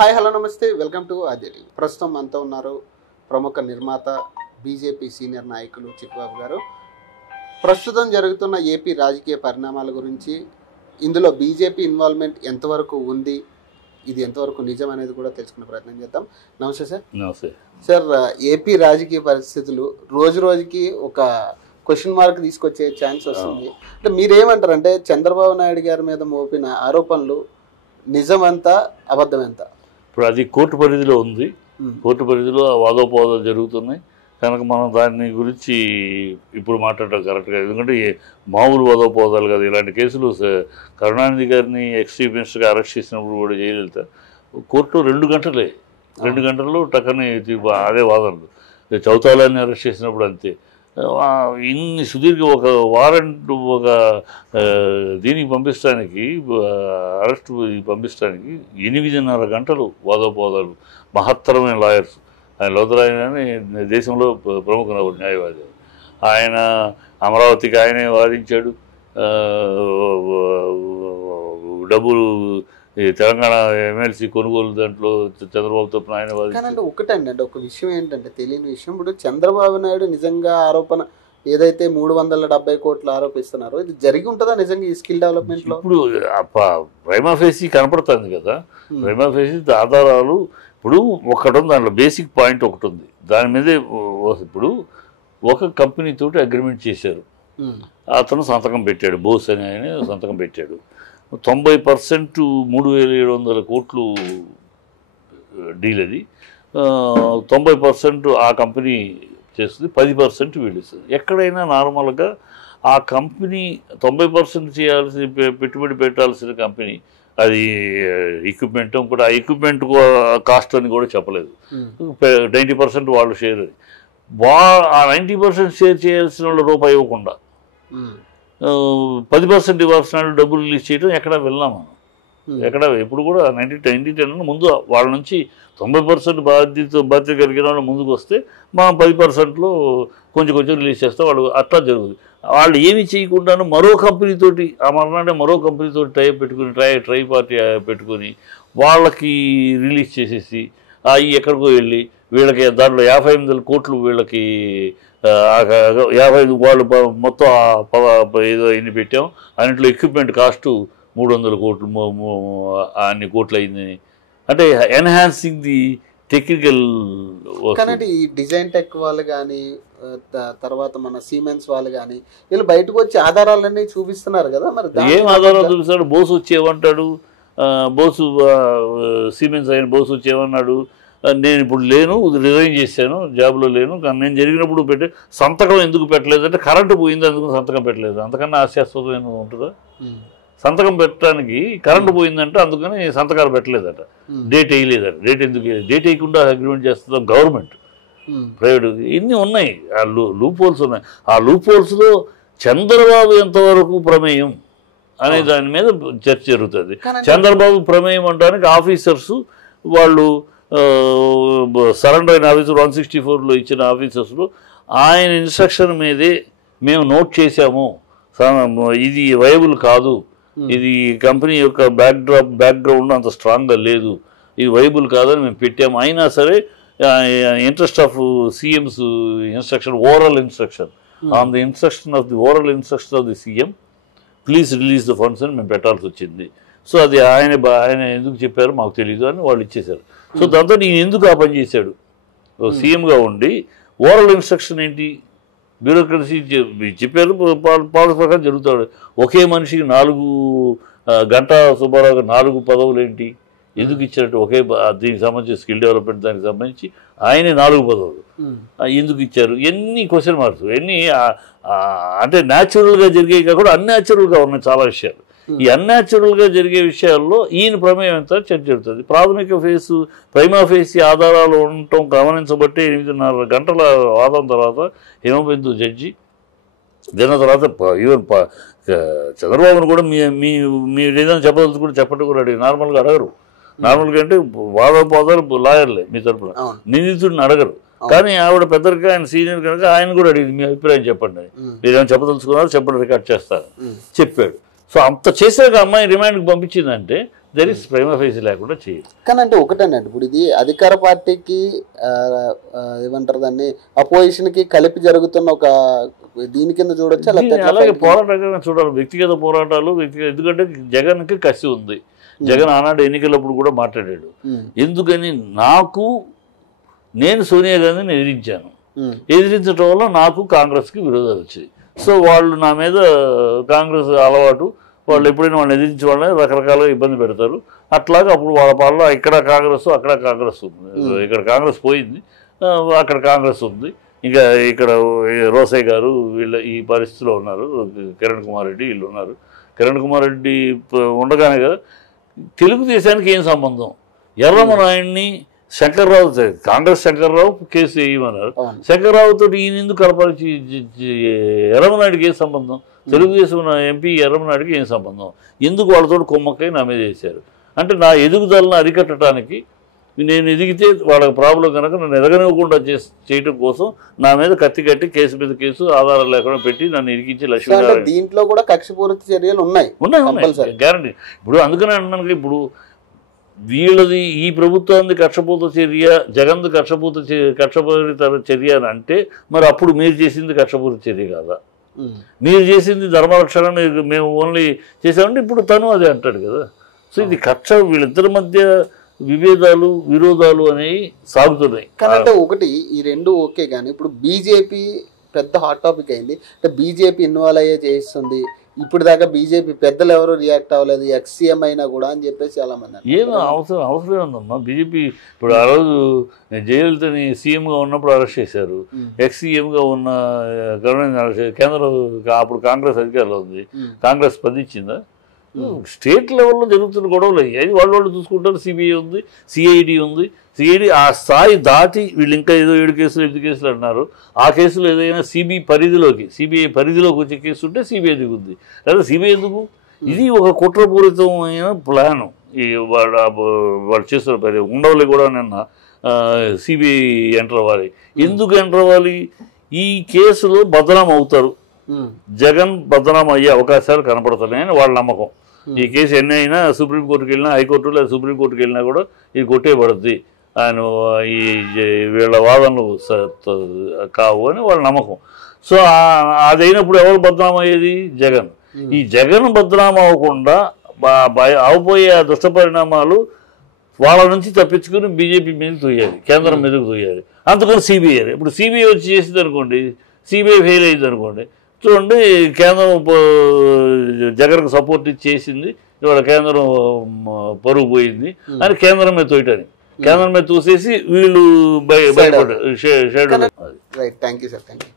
Hi hello నమస్తే welcome to Aadya TV. ప్రస్తుతం మనతో ఉన్నారు ప్రముఖ నిర్మాత బీజేపీ సీనియర్ నాయకులు చిట్టిబాబు గారు. ప్రస్తుతం జరుగుతున్న ఏపీ రాజకీయ పరిణామాల గురించి, ఇందులో బీజేపీ ఇన్వాల్వ్మెంట్ ఎంతవరకు ఉంది, ఇది ఎంతవరకు నిజం అనేది కూడా తెలుసుకునే ప్రయత్నం చేద్దాం. నమస్తే సార్. నమస్తే సార్, ఏపీ రాజకీయ పరిస్థితులు రోజు రోజుకి ఒక క్వశ్చన్ మార్క్ తీసుకొచ్చే ఛాన్స్ వస్తుంది. అంటే మీరేమంటారంటే చంద్రబాబు నాయుడు గారి మీద మోపిన ఆరోపణలు నిజమంతా అబద్ధమెంత? ఇప్పుడు అది కోర్టు పరిధిలో ఉంది. కోర్టు పరిధిలో వాదోపవాదాలు జరుగుతున్నాయి కనుక మనం దాని గురించి ఇప్పుడు మాట్లాడటం కరెక్ట్గా, ఎందుకంటే మామూలు వాదోపవాదాలు కాదు. ఇలాంటి కేసులు కరుణానిధి గారిని ఎక్స్ చీఫ్ మినిస్టర్గా అరెస్ట్ చేసినప్పుడు కూడా జయలలిత కోర్టులో 2 గంటల్లో టక్కని అదే వాదనలు. చౌతాలాన్ని అరెస్ట్ చేసినప్పుడు అంతే. ఇన్ని సుదీర్ఘ ఒక వారెంట్ ఒక దీనికి పంపించడానికి, అరెస్ట్ పంపించడానికి 8.5 గంటలు వాదోపవాదాలు. మహత్తరమైన లాయర్స్. ఆయన లోతరాయన అని దేశంలో ప్రముఖ న్యాయవాది. ఆయన అమరావతికి ఆయనే వాదించాడు. డబ్బులు తెలంగాణ ఎమ్మెల్సీ కొనుగోలు దాంట్లో చంద్రబాబుతో ఆయన వాదించాడు. ఒకటండి, అంటే ఒక విషయం ఏంటంటే తెలియని విషయం, ఇప్పుడు చంద్రబాబు నాయుడు నిజంగా ఆరోపణ ఏదైతే 370 కోట్లు ఆరోపిస్తున్నారో ఇది జరిగి ఉంటుందా నిజంగా ఈ స్కిల్ డెవలప్మెంట్ లో? ఇప్పుడు ప్రైమా ఫేసీ కనపడుతుంది కదా. ప్రైమా ఫేసీ ఆధారాలు ఇప్పుడు ఒకటి ఉంది, దాంట్లో బేసిక్ పాయింట్ ఒకటి ఉంది. దాని మీదే ఇప్పుడు ఒక కంపెనీ తోటి అగ్రిమెంట్ చేశారు. అతను సంతకం పెట్టాడు, బోస్ అని ఆయన సంతకం పెట్టాడు. 90% 3,700 కోట్లు డీల్ అది. 90% ఆ కంపెనీ చేస్తుంది, 10% వీళ్ళు ఇస్తుంది. ఎక్కడైనా నార్మల్గా ఆ కంపెనీ 90% చేయాల్సిన పెట్టుబడి పెట్టాల్సిన కంపెనీ అది ఎక్విప్మెంట్ కూడా, ఆ ఎక్విప్మెంట్ కాస్ట్ అని కూడా చెప్పలేదు. 90% వాళ్ళు షేర్. ఆ 90% షేర్ చేయాల్సిన వాళ్ళు రూపాయి ఇవ్వకుండా 10% ఇవ్వాల్సిన వాళ్ళు డబ్బులు రిలీజ్ చేయడం ఎక్కడ వెళ్ళాం మనం. ఎక్కడ ఎప్పుడు కూడా 90-10 ముందు వాళ్ళ నుంచి 90% బాధ్యత కలిగిన వాళ్ళు ముందుకు వస్తే మనం 10%లో కొంచెం రిలీజ్ చేస్తే వాళ్ళు అట్లా జరుగుతుంది. వాళ్ళు ఏమి చేయకుండాను మరో కంపెనీతోటి, ఆ మరణాన్ని మరో కంపెనీతో టైప్ పెట్టుకుని ట్రై పార్టీ పెట్టుకొని వాళ్ళకి రిలీజ్ చేసేసి అవి ఎక్కడికో వెళ్ళి వీళ్ళకి దాంట్లో 58 కోట్లు వీళ్ళకి 55 వాళ్ళు మొత్తం ఏదో ఇన్ని పెట్టాం, అన్నింటిలో ఎక్విప్మెంట్ కాస్ట్ 300 కోట్లు అన్ని కోట్లు అయిందని. అంటే ఎన్హాన్సింగ్ ది టెక్నికల్. కానీ ఈ డిజైన్ టెక్ వాళ్ళు కానీ తర్వాత మన సిమెన్స్ వాళ్ళు కానీ వీళ్ళు బయటకు వచ్చి ఆధారాలన్నీ చూపిస్తున్నారు కదా. మరి ఏం ఆధారాలు చూపిస్తాడు? బోస్ వచ్చేమంటాడు, బోసు సిమెన్స్ అయిన బోస్ వచ్చేమన్నాడు, నేను ఇప్పుడు లేను, రిజైన్ చేశాను, జాబ్లో లేను, కానీ నేను జరిగినప్పుడు సంతకం ఎందుకు పెట్టలేదంటే కరెంటు పోయింది అందుకు సంతకం పెట్టలేదు. అంతకన్నా ఆశాస్పదమైన ఉంటుందా? సంతకం పెట్టడానికి కరెంటు పోయిందంటే అందుకని సంతకాలు పెట్టలేదట, డేట్ వేయలేదట. డేట్ ఎందుకు వేయలేదు? డేట్ వేయకుండా అగ్రిమెంట్ చేస్తుందా గవర్నమెంట్, ప్రైవేట్? ఇన్ని ఉన్నాయి, ఆ లూప్ హోల్స్ ఉన్నాయి. ఆ లూప్ హోల్స్లో చంద్రబాబు ఎంతవరకు ప్రమేయం అనే దాని మీద చర్చ జరుగుతుంది. చంద్రబాబు ప్రమేయం అనడానికి ఆఫీసర్సు వాళ్ళు సరెండర్ అయిన ఆఫీసర్ 164లో ఇచ్చిన ఆఫీసర్స్లో ఆయన ఇన్స్ట్రక్షన్ మీదే మేము నోట్ చేశాము, ఇది వైబుల్ కాదు, ఇది కంపెనీ యొక్క బ్యాక్గ్రౌండ్ అంత స్ట్రాంగ్గా లేదు, ఇది వైబుల్ కాదని మేము పెట్టాము. అయినా సరే interest of CMs instruction, oral instruction on the instruction of the oral instruction of the CM please release the funds అని మేము పెట్టాల్సి వచ్చింది. సో అది ఆయన ఎందుకు చెప్పారో మాకు తెలియదు అని వాళ్ళు ఇచ్చేశారు. సో దాంతో నేను ఎందుకు ఆ పని చేశాడు? సీఎంగా ఉండి ఓరల్ ఇన్స్ట్రక్షన్ ఏంటి? బ్యూరోక్రసీ చెప్పారు, పాలసీ ప్రకారం జరుగుతాడు. ఒకే మనిషికి 4 గంట సుబ్బారావు 4 పదవులు ఏంటి? ఎందుకు ఇచ్చినట్టు? దీనికి సంబంధించి స్కిల్ డెవలప్మెంట్ దానికి సంబంధించి ఆయనే 4 పదవులు ఎందుకు ఇచ్చారు? ఎన్ని క్వశ్చన్ మార్క్స్, ఎన్ని అంటే న్యాచురల్గా జరిగేవి కాకుండా అన్యాచురల్గా ఉన్నాయి చాలా విషయాలు. ఈ అన్యాచురల్గా జరిగే విషయాల్లో ఈయన ప్రమేయం ఎంత చర్చ జరుగుతుంది. ప్రాథమిక ప్రైమా ఫేసి ఆధారాలు ఉండటం గమనించబట్టి 8.5 గంటల వాదం తర్వాత హిమబిందు జడ్జి దీని తర్వాత ఈవెన్ చంద్రబాబును కూడా మీ ఏదైనా చెప్పదలుచు కూడా చెప్పట్టు కూడా అడిగి నార్మల్గా అడగరు. నార్మల్గా అంటే వాదోపవాదాలు లాయర్లే మీ తరపున, నిందితుడిని అడగరు. కానీ ఆవిడ పెద్దరిగా ఆయన సీనియర్ కనుక ఆయన కూడా అడిగింది మీ అభిప్రాయం చెప్పండి, మీరేమైనా చెప్పదలుచుకున్నారో చెప్పండి, రికార్డ్ చేస్తారు చెప్పాడు. సో అంత చేశాక అమ్మాయి రిమాండ్కి పంపించిందంటే దర్ ఇస్ ప్రైమా ఫేసి లేకుండా చేయాలి. కానీ అంటే ఒకటేనండి, ఇప్పుడు ఇది అధికార పార్టీకి ఏమంటారు దాన్ని, అపోజిషన్ కి కలిపి జరుగుతున్న ఒక దీని కింద చూడొచ్చు. అలాగే పోరాటంగా చూడాలి, వ్యక్తిగత పోరాటాలు ఎందుకంటే జగన్కి కసి ఉంది. జగన్ ఆనాడు ఎన్నికలప్పుడు కూడా మాట్లాడాడు. ఎందుకని నేను సోనియా గాంధీని ఎదిరించడం వల్ల నాకు కాంగ్రెస్కి విరోధాలు వచ్చాయి. సో వాళ్ళు నా మీద కాంగ్రెస్ అలవాటు, వాళ్ళు ఎప్పుడైనా వాళ్ళని ఎదిరించే వాళ్ళని రకరకాలుగా ఇబ్బంది పెడతారు. అట్లాగా అప్పుడు వాళ్ళ పాలన ఇక్కడ కాంగ్రెస్ అక్కడ కాంగ్రెస్ ఉంది, ఇక్కడ కాంగ్రెస్ పోయింది, అక్కడ కాంగ్రెస్ ఉంది. ఇంకా ఇక్కడ రోసయ్య గారు వీళ్ళ ఈ పరిస్థితిలో ఉన్నారు, కిరణ్ కుమార్ రెడ్డి వీళ్ళు ఉన్నారు. కిరణ్ కుమార్ రెడ్డి ఉండగానే కదా తెలుగుదేశానికి ఏం సంబంధం? ఎర్రమనాయుడిని శంకర్రావు, కాంగ్రెస్ శంకర్రావు కేసు వేయమన్నారు. శంకర్రావుతో ఈయన ఎందుకు కలపాలి? ఎర్రమనాయుడికి ఏం సంబంధం? తెలుగుదేశం ఎంపీ ఎర్రమనాయుడికి ఏం సంబంధం? ఎందుకు వాళ్ళతో కొమ్మక్కై నా మీద వేశారు అంటే నా ఎదుగుదలను అరికట్టడానికి, నేను ఎదిగితే వాళ్ళకి ప్రాబ్లం కనుక నన్ను ఎదగనివ్వకుండా చేయడం కోసం నా మీద కత్తి కట్టి కేసు మీద కేసు ఆధారాలు లేకుండా పెట్టి నన్ను ఇరికించి లక్ష్మీనారాయణ. దీంట్లో కూడా కక్షపూరిత చర్యలు ఉన్నాయి గ్యారంటీ. ఇప్పుడు అందుకనే అంటున్నాను, ఇప్పుడు వీళ్ళది ఈ ప్రభుత్వాన్ని కక్షపూత చర్య, జగన్ది కక్షపూరిత చర్య అని అంటే మరి అప్పుడు మీరు చేసింది కక్షపూరిత చర్య కాదా? మీరు చేసింది ధర్మరక్షణ మేము ఓన్లీ చేసామంటే ఇప్పుడు తను అదే అంటాడు కదా. సో ఇది కక్ష, వీళ్ళిద్దరి మధ్య విభేదాలు విరోధాలు అనేవి సాగుతున్నాయి. కానీ అంటే ఒకటి ఈ రెండు ఓకే, కానీ ఇప్పుడు బీజేపీ పెద్ద హాట్ టాపిక్ అయింది. అంటే బీజేపీ ఇన్వాల్వ్ అయ్యే చేస్తుంది, ఇప్పుడు దాకా బీజేపీ పెద్దలు ఎవరు రియాక్ట్ అవ్వలేదు, ఎక్స్సీఎం అయినా కూడా అని చెప్పేసి చాలా మంది. ఏమో అవసరం ఉందమ్మా. బీజేపీ ఇప్పుడు ఆ రోజు జయలలితని సీఎంగా ఉన్నప్పుడు అరెస్ట్ చేశారు, ఎక్స్సీఎంగా ఉన్న గవర్నమెంట్ అరెస్ట్ చేశారు. కేంద్రం అప్పుడు కాంగ్రెస్ అధికారంలో ఉంది, కాంగ్రెస్ స్పందించిందా? స్టేట్ లెవెల్లో జరుగుతున్న గొడవలు అయ్యాయి, వాళ్ళు చూసుకుంటారు. సిబిఐ ఉంది, సిఐడి ఉంది. సిఐడి ఆ స్థాయి దాటి వీళ్ళు ఇంకా ఏదో 7 కేసులు 8 కేసులు అన్నారు. ఆ కేసులు ఏదైనా సిబిఐ పరిధిలోకి వచ్చే కేసు ఉంటే సిబిఐ దిగుద్ది, లేదా సిబిఐ ఎందుకు? ఇది ఒక కుట్రపూరితమైన ప్లాను. ఈ వాళ్ళు చేస్తున్న పని. ఉండవల్లి కూడా నిన్న సిబిఐ ఎంటర్ అవ్వాలి. ఎందుకు ఎంటర్ అవ్వాలి? ఈ కేసులో బదనాం అవుతారు, జగన్ బదనాం అయ్యే అవకాశాలు కనపడుతున్నాయని వాళ్ళ నమ్మకం. ఈ కేసు ఎన్ని అయినా సుప్రీంకోర్టుకి వెళ్ళినా, హైకోర్టు లేదా సుప్రీంకోర్టుకి వెళ్ళినా కూడా ఇది కొట్టేయబడుద్ది, ఆయన ఈ వీళ్ళ వాదనలు కావు అని వాళ్ళ నమ్మకం. సో అదైనప్పుడు ఎవరు బదనాం అయ్యేది? జగన్. ఈ జగన్ బదనాం అవ్వకుండా అవపోయే దుష్ట పరిణామాలు వాళ్ళ నుంచి తప్పించుకుని బీజేపీ మీదకి తోయాలి, కేంద్రం మీదకి తోయాలి. అందుకని సిబిఐ. ఇప్పుడు సిబిఐ వచ్చి చేసింది అనుకోండి, సిబిఐ ఫెయిల్ అయింది అనుకోండి, చూడండి కేంద్రం జగన్కు సపోర్ట్ చేసింది, ఇవాళ కేంద్రం పరుగు పోయింది అని కేంద్రం మీద తోయటానికి, కేంద్రం మీద తోసేసి వీళ్ళు బయటపడ్డారు. Right, thank you sir, thank you.